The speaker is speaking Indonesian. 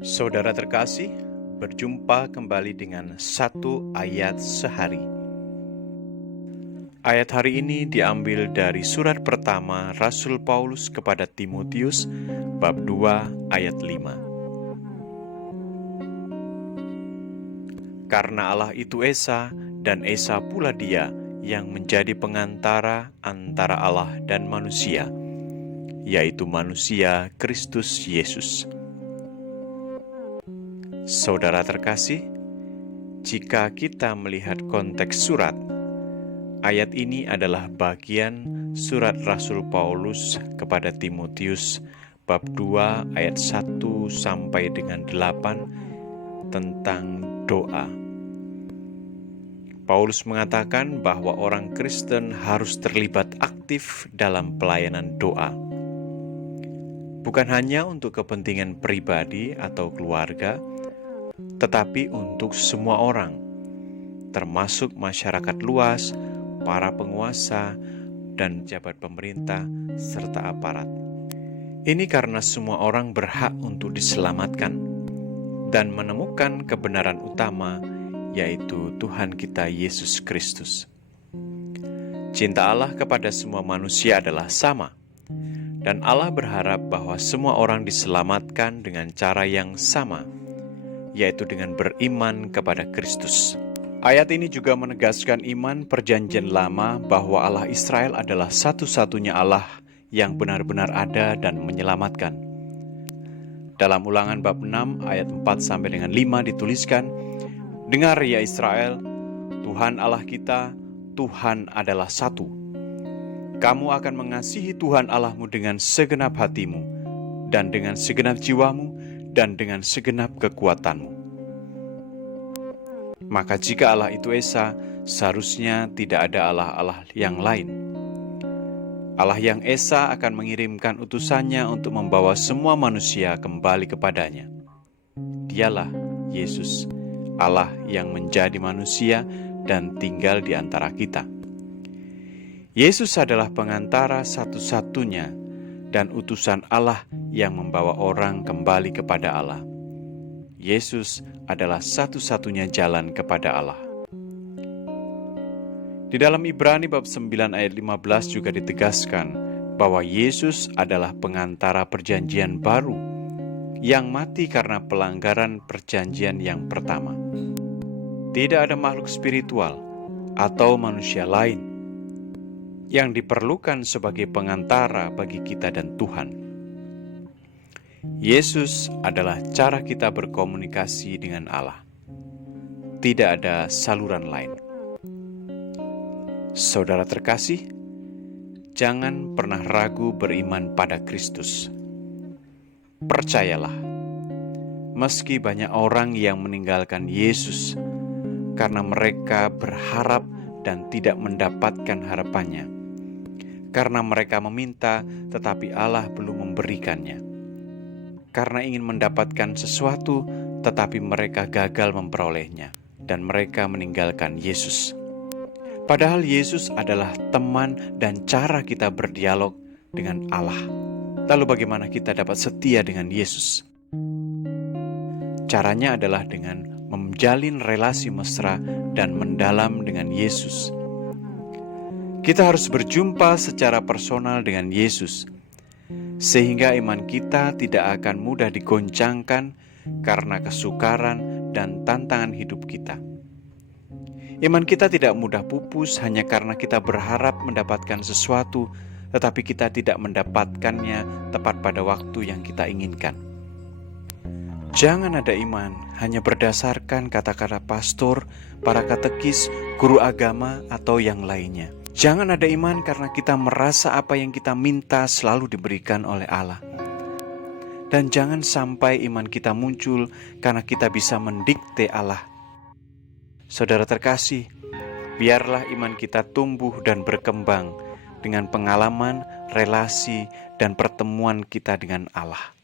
Saudara terkasih, berjumpa kembali dengan satu ayat sehari. Ayat hari ini diambil dari surat pertama Rasul Paulus kepada Timotius, bab 2 ayat 5. Karena Allah itu Esa, dan Esa pula Dia yang menjadi pengantara antara Allah dan manusia, yaitu manusia Kristus Yesus. Saudara terkasih, jika kita melihat konteks surat, ayat ini adalah bagian surat Rasul Paulus kepada Timotius bab 2 ayat 1 sampai dengan 8 tentang doa. Paulus mengatakan bahwa orang Kristen harus terlibat aktif dalam pelayanan doa. Bukan hanya untuk kepentingan pribadi atau keluarga, tetapi untuk semua orang, termasuk masyarakat luas, para penguasa, dan pejabat pemerintah, serta aparat. Ini karena semua orang berhak untuk diselamatkan dan menemukan kebenaran utama, yaitu Tuhan kita Yesus Kristus. Cinta Allah kepada semua manusia adalah sama, dan Allah berharap bahwa semua orang diselamatkan dengan cara yang sama, yaitu dengan beriman kepada Kristus. Ayat ini juga menegaskan iman Perjanjian Lama bahwa Allah Israel adalah satu-satunya Allah yang benar-benar ada dan menyelamatkan. Dalam Ulangan bab 6 ayat 4 sampai dengan 5 dituliskan, "Dengar ya Israel, Tuhan Allah kita, Tuhan adalah satu. Kamu akan mengasihi Tuhan Allahmu dengan segenap hatimu, dan dengan segenap jiwamu, dan dengan segenap kekuatanmu." Maka jika Allah itu Esa, seharusnya tidak ada Allah-Allah yang lain. Allah yang Esa akan mengirimkan utusannya untuk membawa semua manusia kembali kepadanya. Dialah Yesus, Allah yang menjadi manusia dan tinggal di antara kita. Yesus adalah pengantara satu-satunya dan utusan Allah yang membawa orang kembali kepada Allah. Yesus adalah satu-satunya jalan kepada Allah. Di dalam Ibrani bab 9 ayat 15 juga ditegaskan bahwa Yesus adalah pengantara perjanjian baru yang mati karena pelanggaran perjanjian yang pertama. Tidak ada makhluk spiritual atau manusia lain yang diperlukan sebagai pengantara bagi kita dan Tuhan. Yesus adalah cara kita berkomunikasi dengan Allah. Tidak ada saluran lain. Saudara terkasih, jangan pernah ragu beriman pada Kristus. Percayalah, meski banyak orang yang meninggalkan Yesus karena mereka berharap dan tidak mendapatkan harapannya, karena mereka meminta tetapi Allah belum memberikannya, karena ingin mendapatkan sesuatu tetapi mereka gagal memperolehnya, dan mereka meninggalkan Yesus. Padahal Yesus adalah teman dan cara kita berdialog dengan Allah. Lalu bagaimana kita dapat setia dengan Yesus? Caranya adalah dengan menjalin relasi mesra dan mendalam dengan Yesus. Kita harus berjumpa secara personal dengan Yesus, sehingga iman kita tidak akan mudah digoncangkan karena kesukaran dan tantangan hidup kita. Iman kita tidak mudah pupus hanya karena kita berharap mendapatkan sesuatu, tetapi kita tidak mendapatkannya tepat pada waktu yang kita inginkan. Jangan ada iman hanya berdasarkan kata-kata pastor, para katekis, guru agama, atau yang lainnya. Jangan ada iman karena kita merasa apa yang kita minta selalu diberikan oleh Allah. Dan jangan sampai iman kita muncul karena kita bisa mendikte Allah. Saudara terkasih, biarlah iman kita tumbuh dan berkembang dengan pengalaman, relasi, dan pertemuan kita dengan Allah.